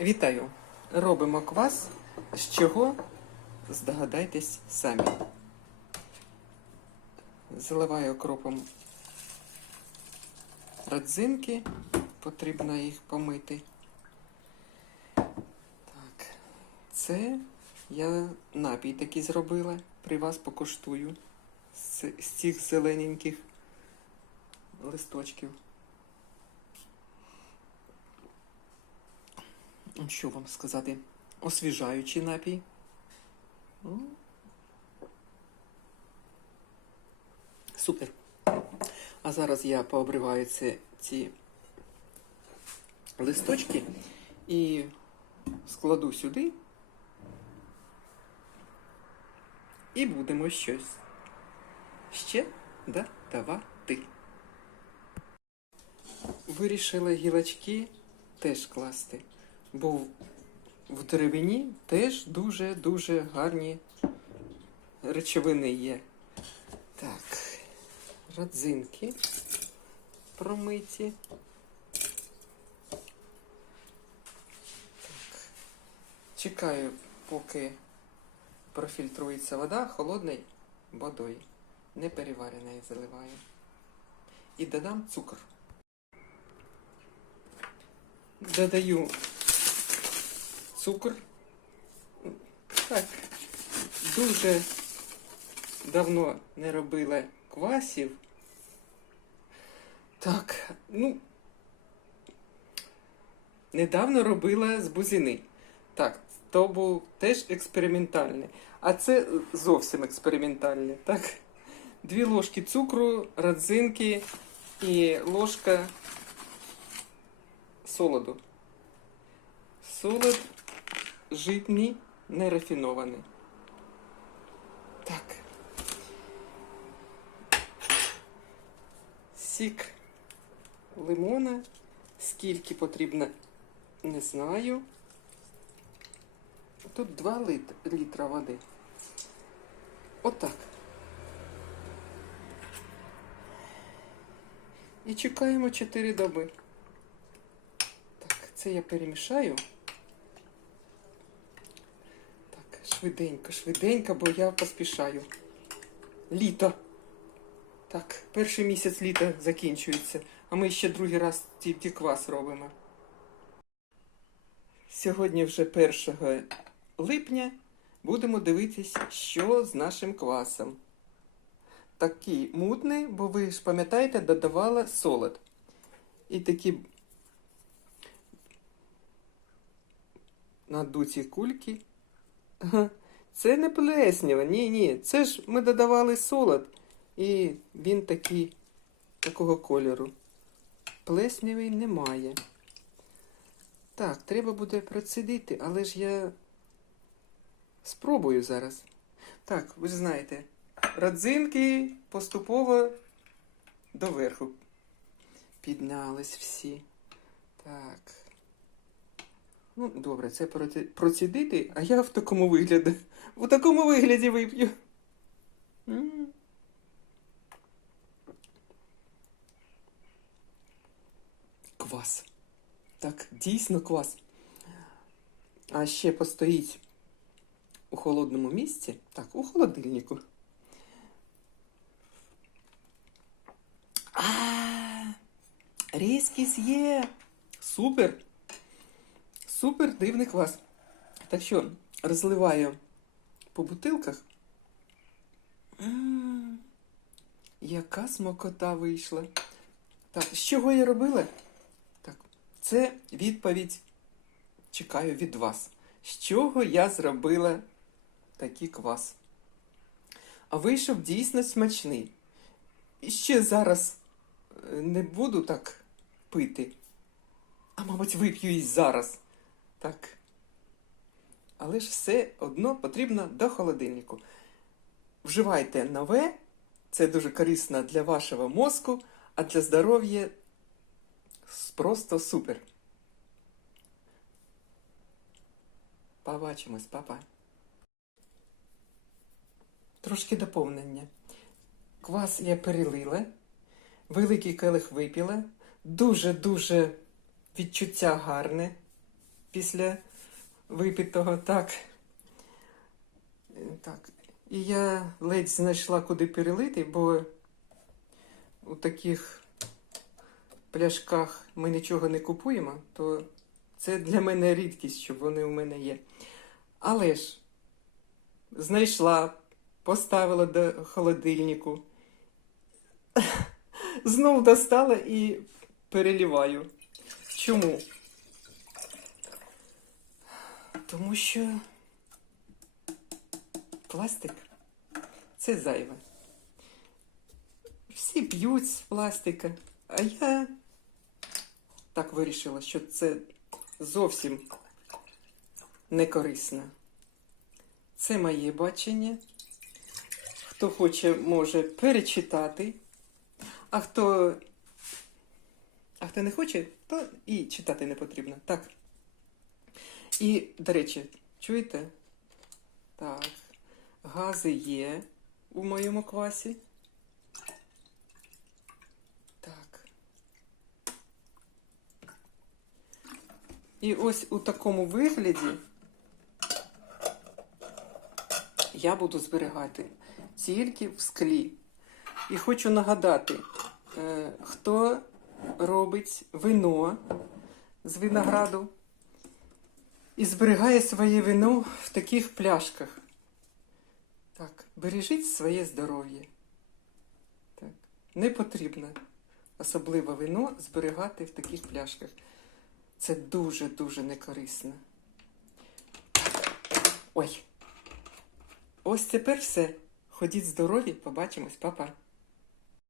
Вітаю! Робимо квас. З чого? Здогадайтесь самі. Заливаю окропом родзинки. Потрібно їх помити. Так. Це я напій такий зробила. При вас покуштую з, цих зелененьких листочків. Що вам сказати? Освіжаючий напій. Супер. А зараз я пообриваю ці, ці листочки і складу сюди. І будемо щось ще додавати. Вирішила гілочки теж класти. Бо в- деревині теж дуже-дуже гарні речовини є. Так, родзинки промиті. Так. Чекаю, поки профільтрується вода холодною водою. Не перевареною заливаю. І додам цукор. Додаю цукор. Так, дуже давно не робила квасів. Так, ну, недавно робила з бузини. Так, то був теж експериментальний. А це зовсім експериментальний. Так, дві ложки цукру, родзинки і ложка солоду. Солод житній, не рафінований. Так. Сік лимона. Скільки потрібно, не знаю. Тут 2 лит, літра води. Отак. І чекаємо 4 доби. Так, це я перемішаю. Так, швиденько, швиденько, бо я поспішаю. Літо. Так, перший місяць літа закінчується, а ми ще другий раз тільки квас робимо. Сьогодні вже 1 липня будемо дивитись, що з нашим квасом. Такий мутний, бо ви ж пам'ятаєте, додавала солод. І такі надуті кульки. Це не плесніва, ні, ні. Це ж ми додавали солод. І він такий, такого кольору. Плеснявий немає. Так, треба буде процедити, але ж я спробую зараз. Так, ви ж знаєте, родзинки поступово доверху піднялись всі. Так. Ну, добре, це процідити, а я в такому вигляді. В такому вигляді вип'ю. Квас. Так, дійсно квас. А ще постоїть у холодному місці. Так, у холодильнику. А, різкість є. Супер. Супер дивний квас. Так що, розливаю по бутилках. Яка смакота вийшла. Так, з чого я робила? Так, це відповідь чекаю від вас. З чого я зробила такий квас? А вийшов дійсно смачний. І ще зараз е, не буду так пити. А, мабуть, вип'ю і зараз. Так. Але ж все одно потрібно до холодильнику. Вживайте нове, це дуже корисно для вашого мозку, а для здоров'я просто супер. Побачимось, папа. Трошки доповнення. Квас я перелила, великий келих випіла, дуже-дуже відчуття гарне. Після випитого. Так. Так. І я ледь знайшла, куди перелити, бо у таких пляшках ми нічого не купуємо, то це для мене рідкість, щоб вони у мене є. Але ж знайшла, поставила до холодильнику, знов достала і переліваю. Чому? Тому що пластик це зайве. Всі п'ють з пластика, а я так вирішила, що це зовсім не корисно. Це моє бачення. Хто хоче, може перечитати, а хто, а хто не хоче, то і читати не потрібно. Так. І, до речі, чуєте? Так, гази є у моєму квасі. Так. І ось у такому вигляді я буду зберігати тільки в склі. І хочу нагадати, е, хто робить вино з винограду і зберігає своє вино в таких пляшках. Так, бережіть своє здоров'я. Так, не потрібно особливо вино зберігати в таких пляшках. Це дуже-дуже некорисно. Ой. Ось тепер все. Ходіть здорові, побачимось, Па-па.